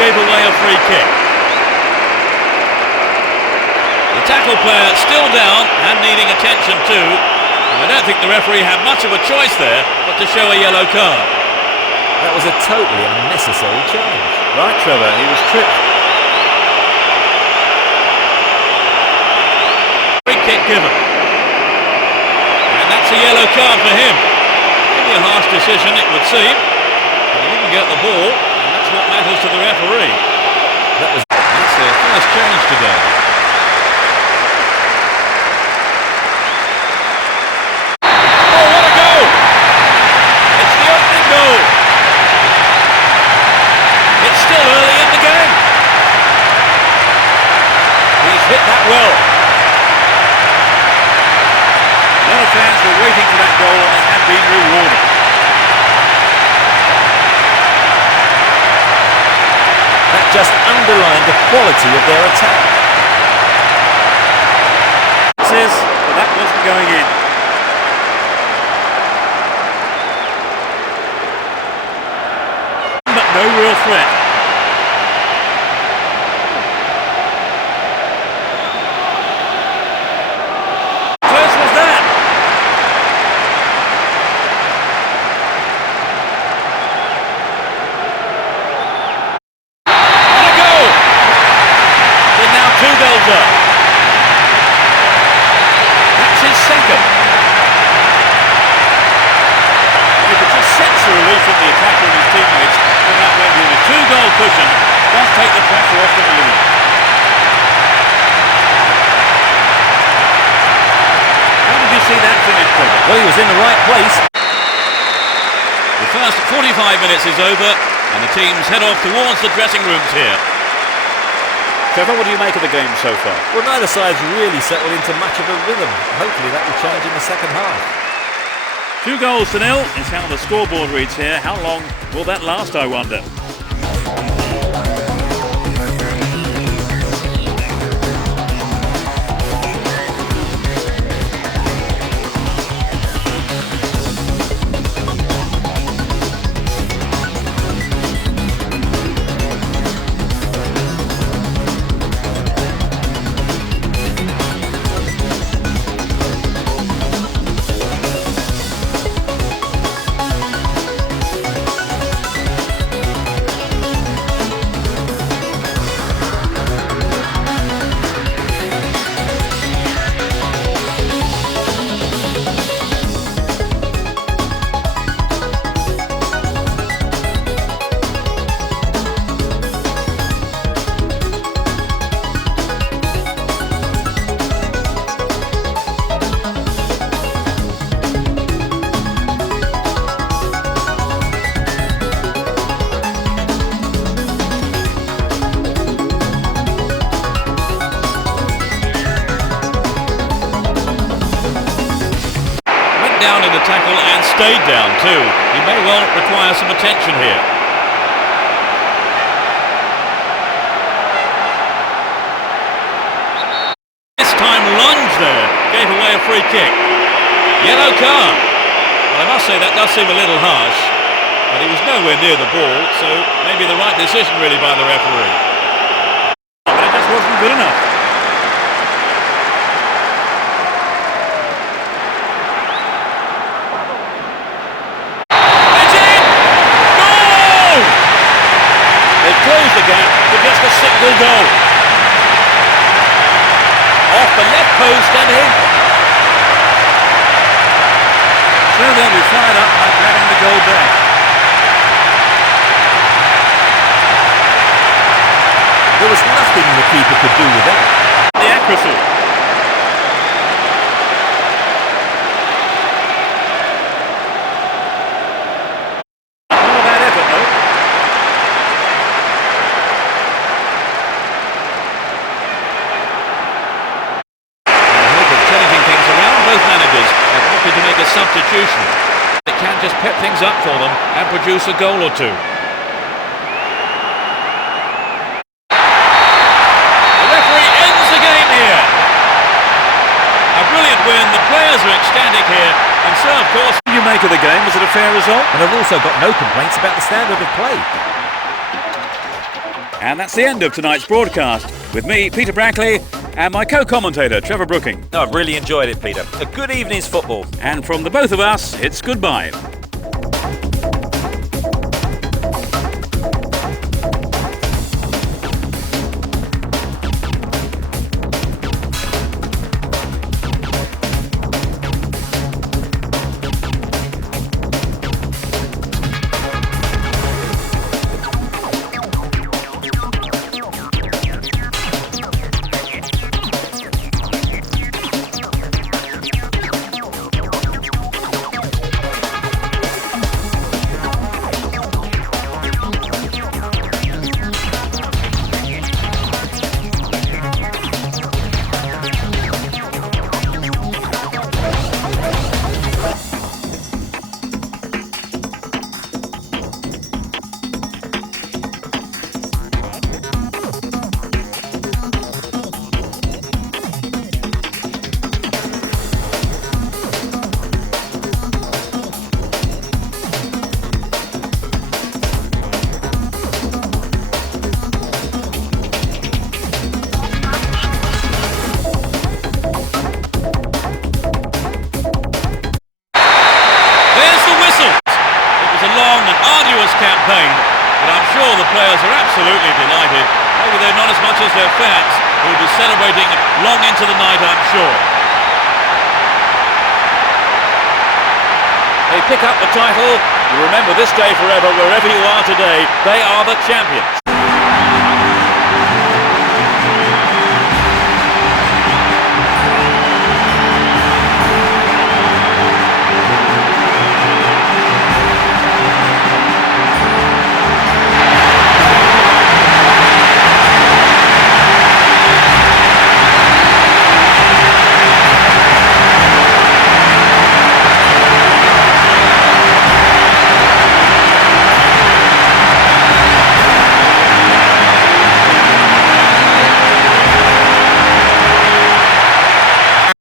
gave away a free kick. The tackle player still down and needing attention too. I don't think the referee had much of a choice there but to show a yellow card. That was a totally unnecessary charge. Right, Trevor, he was tripped. Free kick given. And that's a yellow card for him. Maybe a harsh decision it would seem. But he didn't get the ball, and that's what matters to the referee. That's their first change today. Oh, what a goal! It's the opening goal. It's still early in the game. He's hit that well. A lot of fans were waiting for that goal and they have been rewarded. That just underlined the quality of their attack. But that wasn't going in. But no real threat. Close was that? What a goal! They're now 2 goals up. That's his second. You could just sense the relief from the attacker and his teammates when that went in. A 2-goal cushion does take the pressure off the lead. How did you see that finish, Trevor? Well, he was in the right place. The first 45 minutes is over and the teams head off towards the dressing rooms here. Trevor, what do you make of the game so far? Well, neither side's really settled into much of a rhythm. Hopefully that will change in the second half. 2-0 is how the scoreboard reads here. How long will that last, I wonder? Down in the tackle and stayed down too. He may well require some attention here. This time lunged there, gave away a free kick. Yellow card. Well, I must say that does seem a little harsh, but he was nowhere near the ball, so maybe the right decision really by the referee. But it just wasn't good enough. Close the gap with just a single goal. Off the left post and in. So they'll be fired up by grabbing the goal back. There was nothing the keeper could do with that. The accuracy. Not a bad effort though. Both managers are happy to make a substitution. It can just pep things up for them and produce a goal or two. The referee ends the game here. A brilliant win. The players are ecstatic here. And so, of course, What do you make of the game? Was it a fair result? And I've also got no complaints about the standard of play. And that's the end of tonight's broadcast with me, Peter Brackley, and my co-commentator, Trevor Brooking. No, I've really enjoyed it, Peter. A good evening's football. And from the both of us, it's goodbye. Campaign, but I'm sure the players are absolutely delighted. Maybe they're not as much as their fans, who will be celebrating long into the night, I'm sure. They pick up the title. You remember this day forever wherever you are today. They are the champions.